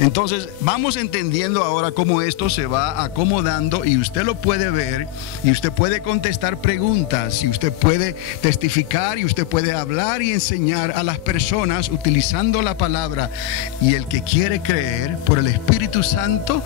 Entonces vamos entendiendo ahora cómo esto se va acomodando, y usted lo puede ver, y usted puede contestar preguntas, y usted puede testificar, y usted puede hablar y enseñar a las personas utilizando la palabra. Y el que quiere creer por el Espíritu Santo,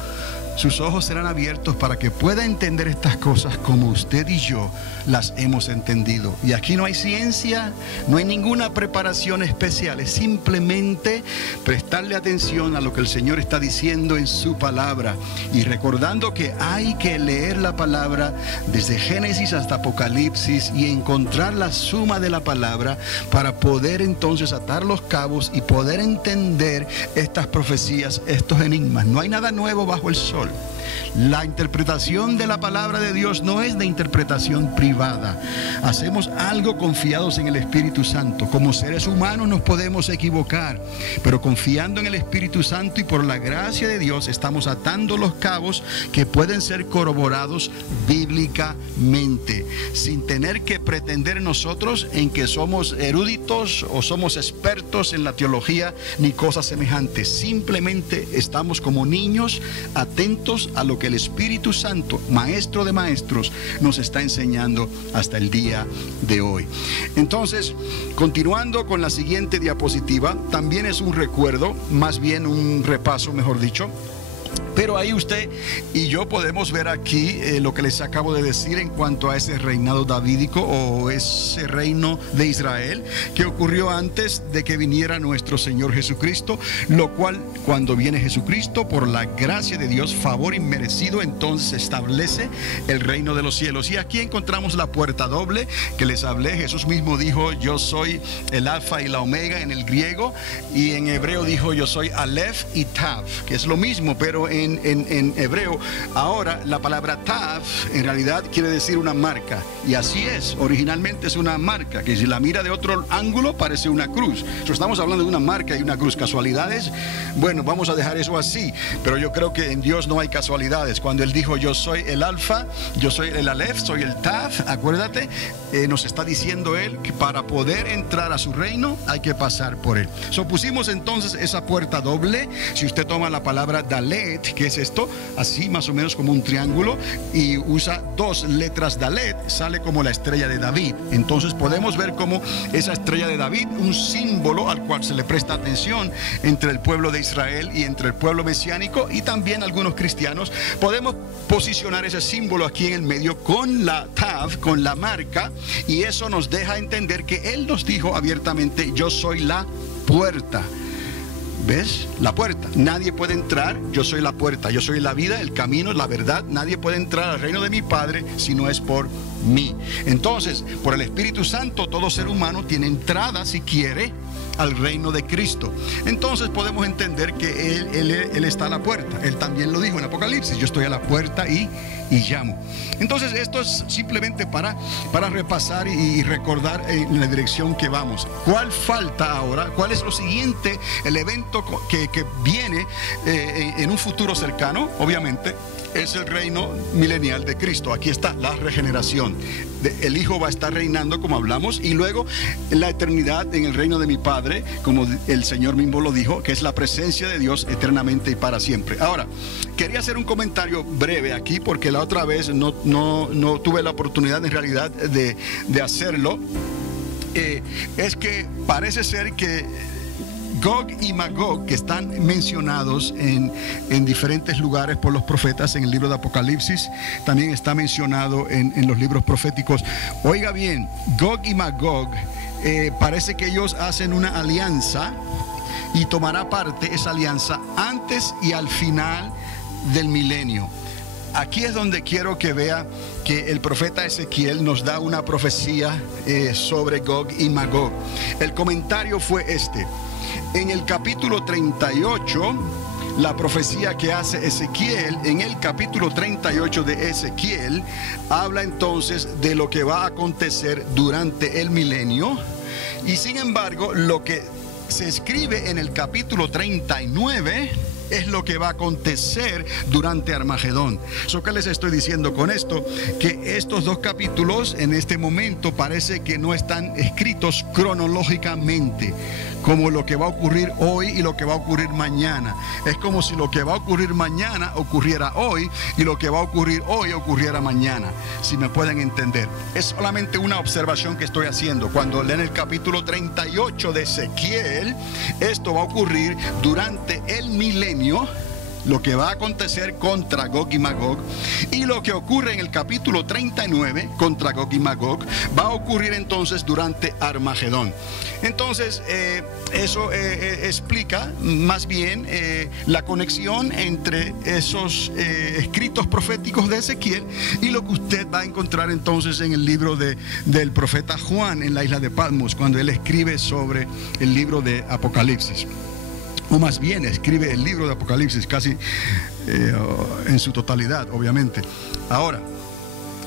sus ojos serán abiertos para que pueda entender estas cosas como usted y yo las hemos entendido. Y aquí no hay ciencia, no hay ninguna preparación especial, es simplemente prestarle atención a lo que el Señor está diciendo en su palabra, y recordando que hay que leer la palabra desde Génesis hasta Apocalipsis y encontrar la suma de la palabra para poder entonces atar los cabos y poder entender estas profecías, estos enigmas. No hay nada nuevo bajo el sol. La interpretación de la palabra de Dios no es de interpretación privada. Hacemos algo confiados en el Espíritu Santo. Como seres humanos nos podemos equivocar, pero confiando en el Espíritu Santo y por la gracia de Dios estamos atando los cabos que pueden ser corroborados bíblicamente, sin tener que pretender nosotros en que somos eruditos o somos expertos en la teología ni cosas semejantes. Simplemente estamos como niños atentos a lo que el Espíritu Santo, maestro de maestros, nos está enseñando hasta el día de hoy. Entonces, continuando con la siguiente diapositiva, también es un recuerdo, más bien un repaso, mejor dicho. Pero ahí usted y yo podemos ver aquí lo que les acabo de decir en cuanto a ese reinado davídico, o ese reino de Israel que ocurrió antes de que viniera nuestro Señor Jesucristo, lo cual, cuando viene Jesucristo, por la gracia de Dios, favor inmerecido, entonces establece el reino de los cielos. Y aquí encontramos la puerta doble que les hablé. Jesús mismo dijo: yo soy el alfa y la omega en el griego, y en hebreo dijo: yo soy Aleph y Tav, que es lo mismo, pero en hebreo. Ahora la palabra Tav en realidad quiere decir una marca, y así es, originalmente es una marca que si la mira de otro ángulo parece una cruz. Estamos hablando de una marca y una cruz. ¿Casualidades? Bueno, vamos a dejar eso así, pero yo creo que en Dios no hay casualidades. Cuando Él dijo: yo soy el alfa, yo soy el Aleph, soy el Tav, acuérdate, nos está diciendo Él que para poder entrar a su reino hay que pasar por Él. Pusimos entonces esa puerta doble. Si usted toma la palabra Dalet, que es esto, así más o menos como un triángulo, y usa dos letras Dalet, sale como la estrella de David. Entonces podemos ver como esa estrella de David, un símbolo al cual se le presta atención entre el pueblo de Israel y entre el pueblo mesiánico, y también algunos cristianos. Podemos posicionar ese símbolo aquí en el medio con la Tav, con la marca, y eso nos deja entender que Él nos dijo abiertamente: yo soy la puerta. ¿Ves? La puerta. Nadie puede entrar. Yo soy la puerta. Yo soy la vida, el camino, la verdad. Nadie puede entrar al reino de mi Padre si no es por mí. Entonces, por el Espíritu Santo, todo ser humano tiene entrada, si quiere, al reino de Cristo. Entonces podemos entender que Él está a la puerta. Él también lo dijo en Apocalipsis: yo estoy a la puerta y llamo. Entonces esto es simplemente para repasar y recordar en la dirección que vamos. ¿Cuál falta ahora? ¿Cuál es lo siguiente? El evento que viene en un futuro cercano, obviamente, es el reino milenial de Cristo. Aquí está la regeneración. El Hijo va a estar reinando, como hablamos, y luego la eternidad en el reino de mi Padre, como el Señor mismo lo dijo, que es la presencia de Dios eternamente y para siempre. Ahora, quería hacer un comentario breve aquí, porque la otra vez no tuve la oportunidad en realidad de hacerlo. Es que parece ser que Gog y Magog, que están mencionados en diferentes lugares por los profetas, en el libro de Apocalipsis, también está mencionado en los libros proféticos. Oiga bien, Gog y Magog, parece que ellos hacen una alianza, y tomará parte esa alianza antes y al final del milenio. Aquí es donde quiero que vea que el profeta Ezequiel nos da una profecía sobre Gog y Magog. El comentario fue este: en el capítulo 38, la profecía que hace Ezequiel, en el capítulo 38 de Ezequiel, habla entonces de lo que va a acontecer durante el milenio. Y sin embargo, lo que se escribe en el capítulo 39 es lo que va a acontecer durante Armagedón. ¿Qué les estoy diciendo con esto? Que estos dos capítulos en este momento parece que no están escritos cronológicamente, como lo que va a ocurrir hoy y lo que va a ocurrir mañana. Es como si lo que va a ocurrir mañana ocurriera hoy y lo que va a ocurrir hoy ocurriera mañana, si me pueden entender. Es solamente una observación que estoy haciendo. Cuando leen el capítulo 38 de Ezequiel, esto va a ocurrir durante el milenio, lo que va a acontecer contra Gog y Magog, y lo que ocurre en el capítulo 39 contra Gog y Magog va a ocurrir entonces durante Armagedón. Entonces eso explica más bien la conexión entre esos escritos proféticos de Ezequiel y lo que usted va a encontrar entonces en el libro del profeta Juan en la isla de Patmos, cuando él escribe sobre el libro de Apocalipsis. O más bien escribe el libro de Apocalipsis casi en su totalidad, obviamente. Ahora,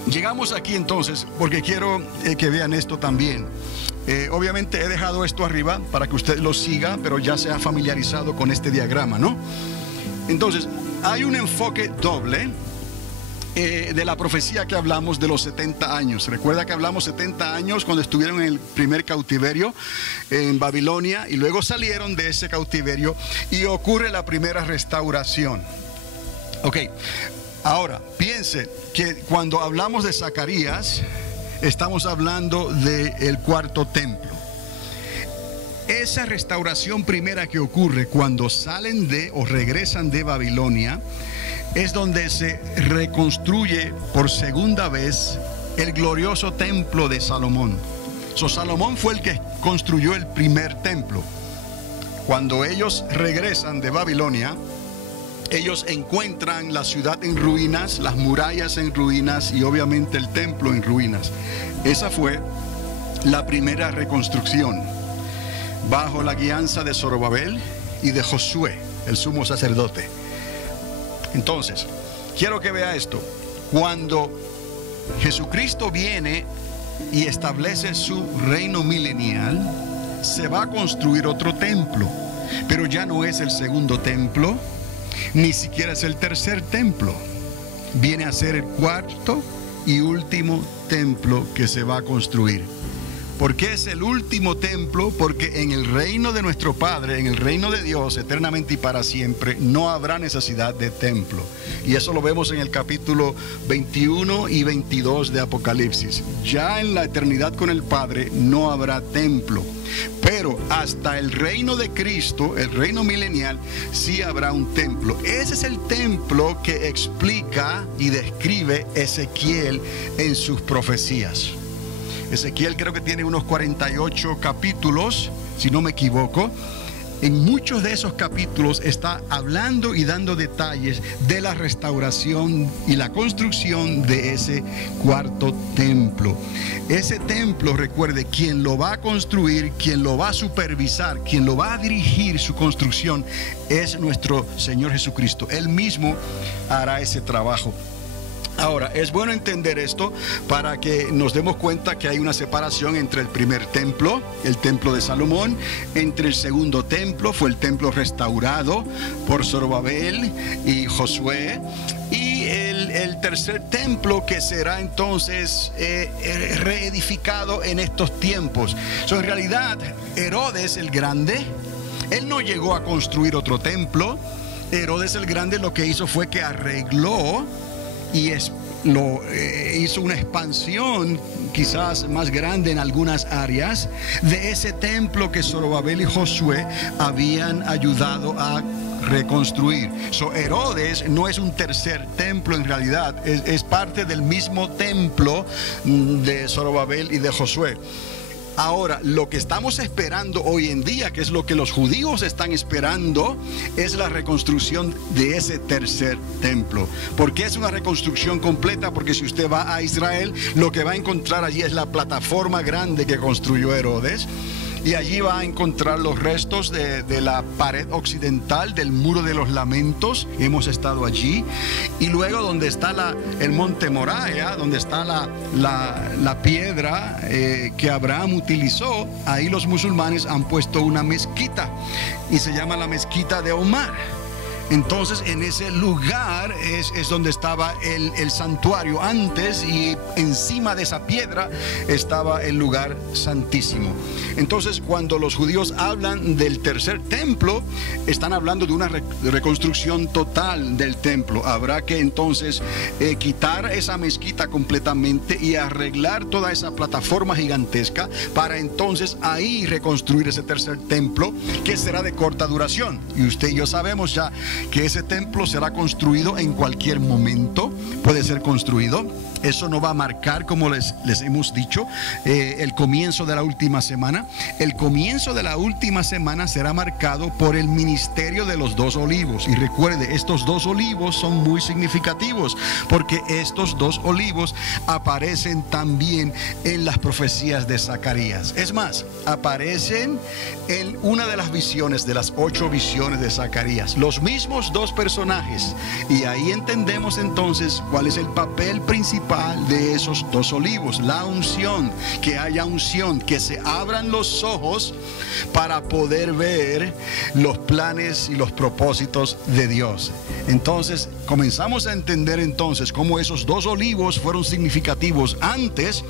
llegamos aquí entonces porque quiero que vean esto también. Obviamente he dejado esto arriba para que usted lo siga, pero ya se ha familiarizado con este diagrama, ¿no? Entonces, hay un enfoque doble de la profecía que hablamos de los 70 años. Recuerda que hablamos 70 años cuando estuvieron en el primer cautiverio en Babilonia y luego salieron de ese cautiverio y ocurre la primera restauración. Ok, ahora piense que cuando hablamos de Zacarías estamos hablando del cuarto templo. Esa restauración primera que ocurre cuando salen de o regresan de Babilonia es donde se reconstruye por segunda vez el glorioso templo de Salomón. Salomón fue el que construyó el primer templo. Cuando ellos regresan de Babilonia, ellos encuentran la ciudad en ruinas, las murallas en ruinas y obviamente el templo en ruinas. Esa fue la primera reconstrucción bajo la guianza de Zorobabel y de Josué, el sumo sacerdote. Entonces, quiero que vea esto. Cuando Jesucristo viene y establece su reino milenial, se va a construir otro templo, pero ya no es el segundo templo, ni siquiera es el tercer templo. Viene a ser el cuarto y último templo que se va a construir. ¿Por qué es el último templo? Porque en el reino de nuestro Padre, en el reino de Dios, eternamente y para siempre, no habrá necesidad de templo. Y eso lo vemos en el capítulo 21 y 22 de Apocalipsis. Ya en la eternidad con el Padre no habrá templo. Pero hasta el reino de Cristo, el reino milenial, sí habrá un templo. Ese es el templo que explica y describe Ezequiel en sus profecías. Ezequiel creo que tiene unos 48 capítulos, si no me equivoco. En muchos de esos capítulos está hablando y dando detalles de la restauración y la construcción de ese cuarto templo. Ese templo, recuerde, quien lo va a construir, quien lo va a supervisar, quien lo va a dirigir su construcción es nuestro Señor Jesucristo. Él mismo hará ese trabajo. Ahora, es bueno entender esto para que nos demos cuenta que hay una separación entre el primer templo, el templo de Salomón, entre el segundo templo, fue el templo restaurado por Zorobabel y Josué, y el tercer templo que será entonces reedificado en estos tiempos. En realidad, Herodes el Grande, él no llegó a construir otro templo. Herodes el Grande lo que hizo fue que arregló y hizo una expansión quizás más grande en algunas áreas de ese templo que Zorobabel y Josué habían ayudado a reconstruir. Herodes no es un tercer templo en realidad, es parte del mismo templo de Zorobabel y de Josué. Ahora, lo que estamos esperando hoy en día, que es lo que los judíos están esperando, es la reconstrucción de ese tercer templo. ¿Por qué es una reconstrucción completa? Porque si usted va a Israel, lo que va a encontrar allí es la plataforma grande que construyó Herodes. Y allí va a encontrar los restos de la pared occidental del Muro de los Lamentos. Hemos estado allí. Y luego donde está el monte Moriah, donde está la piedra que Abraham utilizó, ahí los musulmanes han puesto una mezquita. Y se llama la mezquita de Omar. Entonces en ese lugar es donde estaba el santuario antes, y encima de esa piedra estaba el lugar santísimo. Entonces cuando los judíos hablan del tercer templo, están hablando de una reconstrucción total del templo. Habrá que entonces quitar esa mezquita completamente y arreglar toda esa plataforma gigantesca para entonces ahí reconstruir ese tercer templo, que será de corta duración. Y usted y yo sabemos ya que ese templo será construido en cualquier momento, puede ser construido. Eso no va a marcar, como les hemos dicho, el comienzo de la última semana. El comienzo de la última semana será marcado por el ministerio de los 2 olivos. Y recuerde, estos 2 olivos son muy significativos, porque estos 2 olivos aparecen también en las profecías de Zacarías. Es más, aparecen en una de las visiones, de las 8 visiones de Zacarías, los mismos 2 personajes. Y ahí entendemos entonces cuál es el papel principal de esos 2 olivos: la unción, que haya unción, que se abran los ojos para poder ver los planes y los propósitos de Dios. Entonces comenzamos a entender entonces cómo esos 2 olivos fueron significativos antes,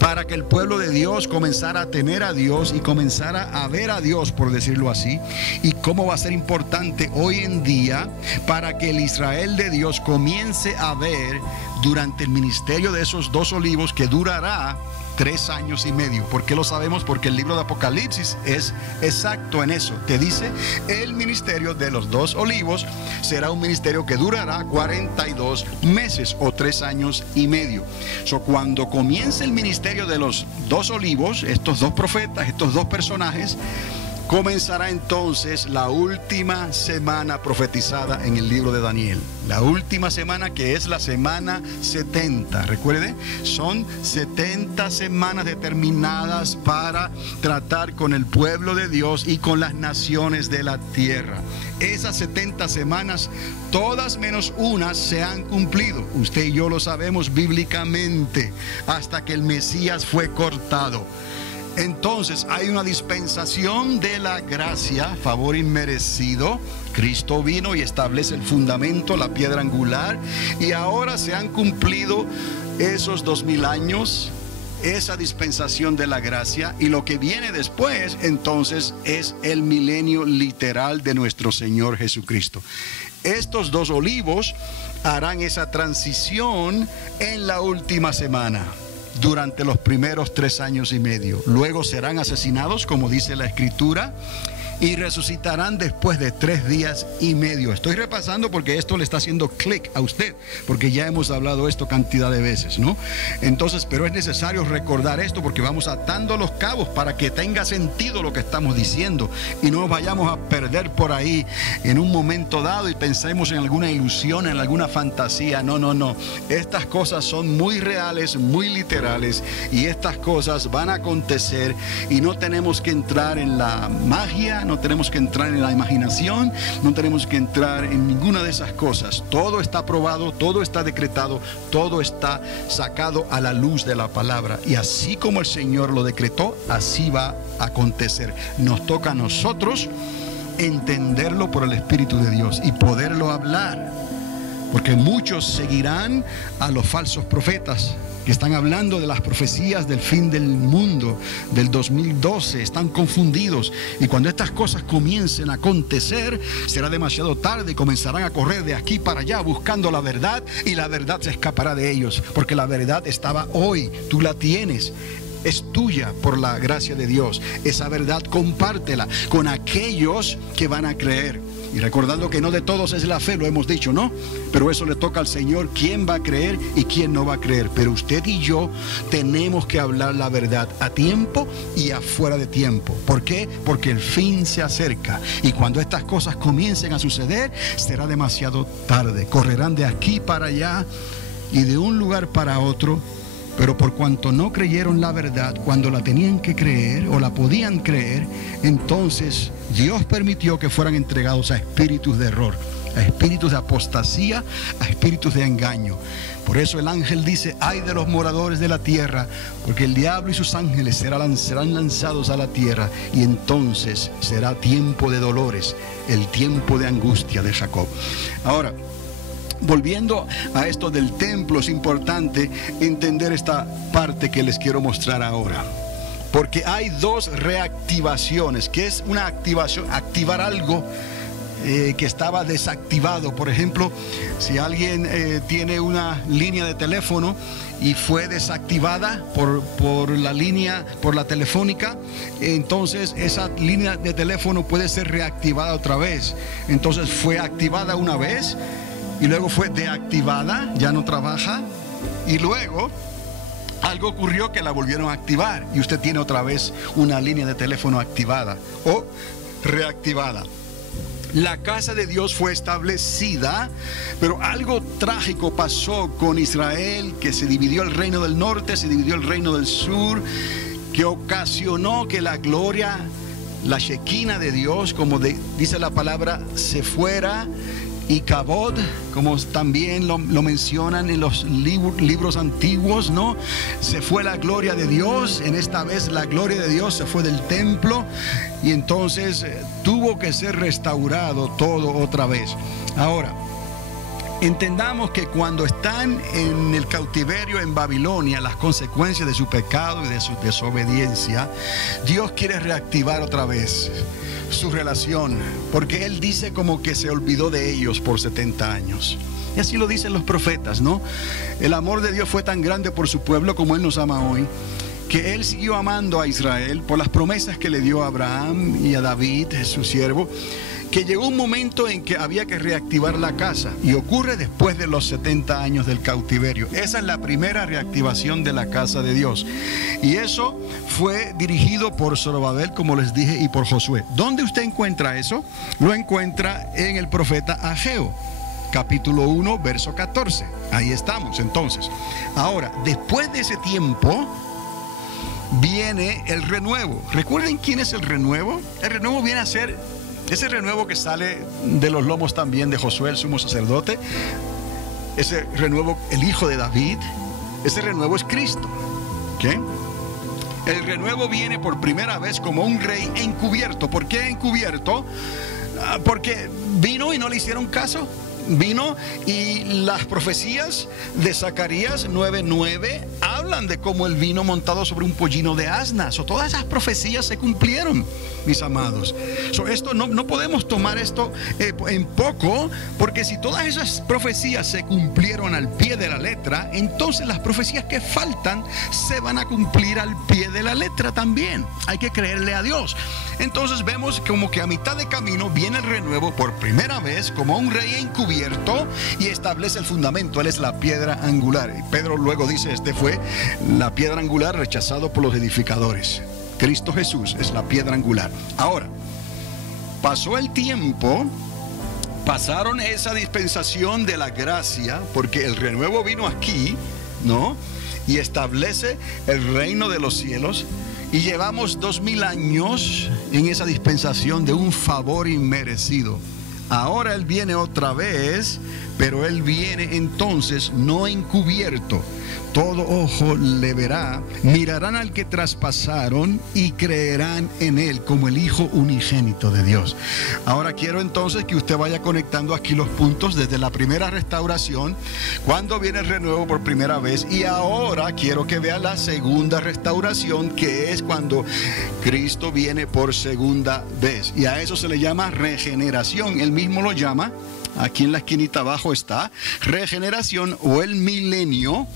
para que el pueblo de Dios comenzara a temer a Dios y comenzara a ver a Dios, por decirlo así, y cómo va a ser importante hoy en día para que el Israel de Dios comience a ver durante el ministerio de esos 2 olivos, que durará 3 años y medio. ¿Por qué lo sabemos? Porque el libro de Apocalipsis es exacto en eso. Te dice, el ministerio de los 2 olivos será un ministerio que durará 42 meses o 3 años y medio. Cuando comience el ministerio de los 2 olivos, estos 2 profetas, estos 2 personajes, comenzará entonces la última semana profetizada en el libro de Daniel. La última semana, que es la semana 70. Recuerde, son 70 semanas determinadas para tratar con el pueblo de Dios y con las naciones de la tierra. Esas 70 semanas, todas menos una, se han cumplido. Usted y yo lo sabemos bíblicamente, hasta que el Mesías fue cortado. Entonces hay una dispensación de la gracia, favor inmerecido. Cristo vino y establece el fundamento, la piedra angular, y ahora se han cumplido esos 2000 años, esa dispensación de la gracia, y lo que viene después entonces es el milenio literal de nuestro Señor Jesucristo. Estos 2 olivos harán esa transición en la última semana, durante los primeros 3 años y medio. Luego serán asesinados, como dice la Escritura, y resucitarán después de 3 días y medio. Estoy repasando porque esto le está haciendo clic a usted, porque ya hemos hablado esto cantidad de veces, ¿no? Entonces, pero es necesario recordar esto, porque vamos atando los cabos para que tenga sentido lo que estamos diciendo y no nos vayamos a perder por ahí en un momento dado y pensemos en alguna ilusión, en alguna fantasía. No, no, no. Estas cosas son muy reales, muy literales, y estas cosas van a acontecer, y no tenemos que entrar en la magia, no tenemos que entrar en la imaginación, no tenemos que entrar en ninguna de esas cosas. Todo está probado, todo está decretado, todo está sacado a la luz de la palabra, y así como el Señor lo decretó, así va a acontecer. Nos toca a nosotros entenderlo por el Espíritu de Dios y poderlo hablar, porque muchos seguirán a los falsos profetas que están hablando de las profecías del fin del mundo, del 2012, están confundidos, y cuando estas cosas comiencen a acontecer, será demasiado tarde y comenzarán a correr de aquí para allá buscando la verdad, y la verdad se escapará de ellos, porque la verdad estaba hoy, tú la tienes. Es tuya por la gracia de Dios. Esa verdad compártela con aquellos que van a creer. Y recordando que no de todos es la fe, lo hemos dicho, ¿no? Pero eso le toca al Señor, quién va a creer y quién no va a creer. Pero usted y yo tenemos que hablar la verdad a tiempo y afuera de tiempo. ¿Por qué? Porque el fin se acerca. Y cuando estas cosas comiencen a suceder, será demasiado tarde. Correrán de aquí para allá y de un lugar para otro. Pero por cuanto no creyeron la verdad cuando la tenían que creer o la podían creer, entonces Dios permitió que fueran entregados a espíritus de error, a espíritus de apostasía, a espíritus de engaño. Por eso el ángel dice: ay de los moradores de la tierra, porque el diablo y sus ángeles serán lanzados a la tierra, y entonces será tiempo de dolores, el tiempo de angustia de Jacob. Ahora, volviendo a esto del templo, es importante entender esta parte que les quiero mostrar ahora. Porque hay dos reactivaciones, que es una activación, activar algo que estaba desactivado. Por ejemplo, si alguien tiene una línea de teléfono y fue desactivada por la telefónica, entonces esa línea de teléfono puede ser reactivada otra vez. Entonces fue activada una vez y luego fue deactivada, ya no trabaja, y luego algo ocurrió que la volvieron a activar y usted tiene otra vez una línea de teléfono activada o reactivada. La casa de Dios fue establecida, pero algo trágico pasó con Israel, que se dividió el reino del norte, se dividió el reino del sur, que ocasionó que la gloria, la Shekinah de Dios, como dice la palabra, se fuera. Y Kabod, como también lo mencionan en los libros antiguos, ¿no? Se fue la gloria de Dios. En esta vez la gloria de Dios se fue del templo, y entonces tuvo que ser restaurado todo otra vez. Ahora, entendamos que cuando están en el cautiverio en Babilonia, las consecuencias de su pecado y de su desobediencia, Dios quiere reactivar otra vez su relación, porque Él dice como que se olvidó de ellos por 70 años. Y así lo dicen los profetas, ¿no? El amor de Dios fue tan grande por su pueblo como Él nos ama hoy, que Él siguió amando a Israel por las promesas que le dio a Abraham y a David, su siervo, que llegó un momento en que había que reactivar la casa, y ocurre después de los 70 años del cautiverio. Esa es la primera reactivación de la casa de Dios, y eso fue dirigido por Zorobabel, como les dije, y por Josué. ¿Dónde usted encuentra eso? Lo encuentra en el profeta Ageo, capítulo 1, verso 14. Ahí estamos entonces. Ahora, después de ese tiempo viene el renuevo. ¿Recuerden quién es el renuevo? El renuevo viene a ser ese renuevo que sale de los lomos también de Josué, el sumo sacerdote. Ese renuevo, el hijo de David. Ese renuevo es Cristo. ¿Qué? El renuevo viene por primera vez como un rey encubierto. ¿Por qué encubierto? Porque vino y no le hicieron caso. Vino, y las profecías de Zacarías 9:9 hablan de cómo él vino montado sobre un pollino de asnas. Todas esas profecías se cumplieron, mis amados. Esto no podemos tomar esto en poco, porque si todas esas profecías se cumplieron al pie de la letra, entonces las profecías que faltan se van a cumplir al pie de la letra también. Hay que creerle a Dios. Entonces vemos como que a mitad de camino viene el renuevo por primera vez como un rey encubierto, y establece el fundamento. Él es la piedra angular. Y Pedro luego dice: este fue la piedra angular rechazado por los edificadores. Cristo Jesús es la piedra angular. Ahora, pasó el tiempo, pasaron esa dispensación de la gracia, porque el renuevo vino aquí, ¿no? Y establece el reino de los cielos. Y llevamos 2000 años en esa dispensación de un favor inmerecido. Ahora Él viene otra vez, pero Él viene entonces no encubierto. Todo ojo le verá, mirarán al que traspasaron y creerán en Él como el Hijo unigénito de Dios. Ahora quiero entonces que usted vaya conectando aquí los puntos desde la primera restauración, cuando viene el renuevo por primera vez, y ahora quiero que vea la segunda restauración, que es cuando Cristo viene por segunda vez. Y a eso se le llama regeneración. Él mismo lo llama, aquí en la esquinita abajo está, regeneración o el milenio.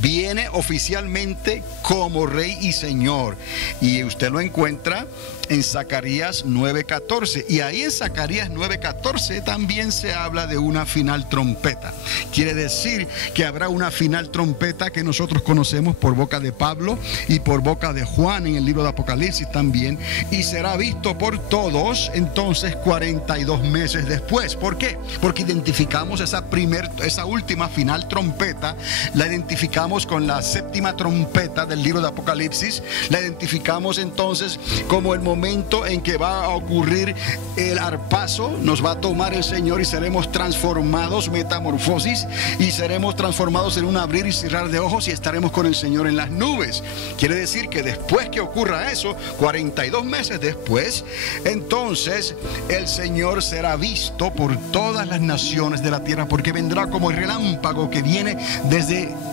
Viene oficialmente como Rey y Señor, y usted lo encuentra en Zacarías 9:14, y ahí en Zacarías 9:14 también se habla de una final trompeta. Quiere decir que habrá una final trompeta que nosotros conocemos por boca de Pablo y por boca de Juan en el libro de Apocalipsis también, y será visto por todos entonces 42 meses después. ¿Por qué? Porque identificamos esa última final trompeta, la identificamos identificamos con la séptima trompeta del libro de Apocalipsis. La identificamos entonces como el momento en que va a ocurrir el arpazo. Nos va a tomar el Señor y seremos transformados, metamorfosis, y seremos transformados en un abrir y cerrar de ojos y estaremos con el Señor en las nubes. Quiere decir que después que ocurra eso, 42 meses después, entonces el Señor será visto por todas las naciones de la tierra, porque vendrá como el relámpago que viene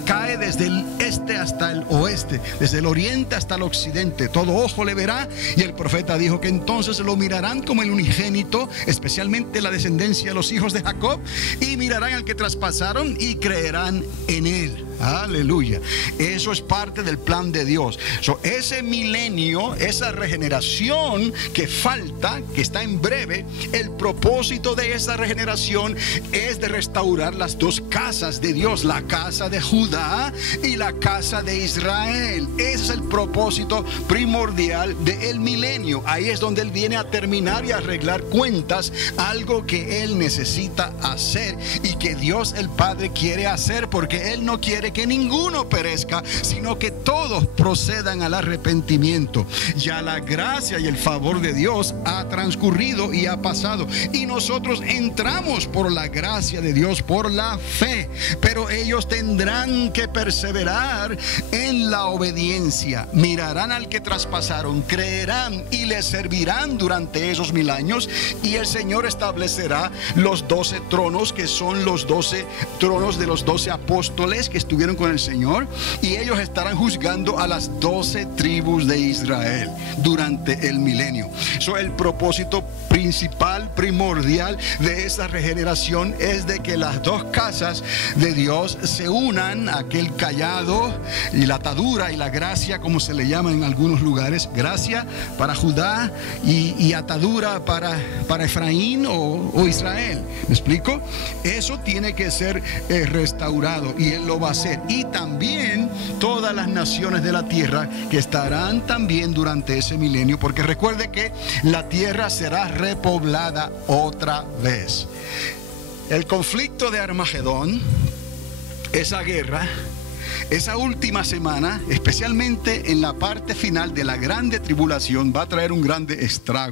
cae desde el este hasta el oeste, desde el oriente hasta el occidente. Todo ojo le verá, y el profeta dijo que entonces lo mirarán como el unigénito, especialmente la descendencia de los hijos de Jacob, y mirarán al que traspasaron y creerán en él. Aleluya. Eso es parte del plan de Dios. Ese milenio, esa regeneración que falta, que está en breve, el propósito de esa regeneración es de restaurar las dos casas de Dios, la casa de Judá y la casa de Israel. Ese es el propósito primordial del milenio. Ahí es donde Él viene a terminar y a arreglar cuentas, algo que Él necesita hacer y que Dios el Padre quiere hacer, porque Él no quiere que ninguno perezca, sino que todos procedan al arrepentimiento. Ya la gracia y el favor de Dios ha transcurrido y ha pasado, y nosotros entramos por la gracia de Dios, por la fe, pero ellos tendrán que perseverar en la obediencia. Mirarán al que traspasaron, creerán y le servirán durante esos 1000 años, y el Señor establecerá los 12 tronos, que son los 12 tronos de los 12 apóstoles que estuvieron con el Señor, y ellos estarán juzgando a las 12 tribus de Israel durante el milenio. El propósito principal, primordial de esa regeneración es de que las dos casas de Dios se unan, aquel cayado y la atadura y la gracia, como se le llama en algunos lugares, gracia para Judá y atadura para Efraín o Israel. ¿Me explico? Eso tiene que ser restaurado, y Él lo va a hacer. Y también todas las naciones de la tierra que estarán también durante ese milenio, porque recuerde que la tierra será repoblada otra vez. El conflicto de Armagedón, esa guerra, esa última semana, especialmente en la parte final de la grande tribulación, va a traer un grande estrago.